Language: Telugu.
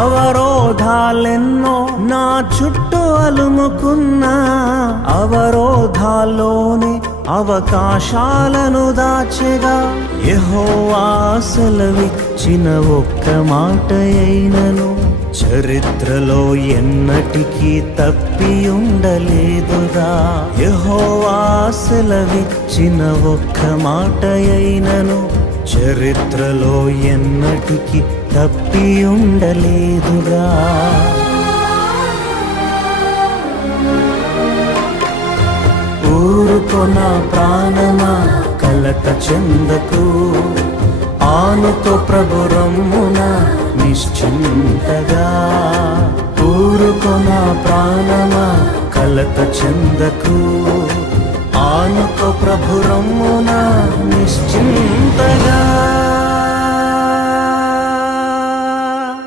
అవరోధాలెన్నో నా చుట్టూ అలుముకున్నా అవరోధాల్లోని అవకాశాలను దాచెగా యహో ఆశలవిచ్చిన ఒక్క మాట అయినను చరిత్రలో ఎన్నటికీ తప్పి ఉండలేదుగా యహో ఆశలవిచ్చిన ఒక్క మాట అయినను చరిత్రలో ఎన్నటికి తప్పి ఉండలేదుగా ఊరుకొన ప్రాణమా కలత చెందకు ఆనుతో ప్రభురమ్మున నిశ్చింతగా ఊరుకొన ప్రాణమా కలత చెందకు ఆనుతో ప్రభురమ్మున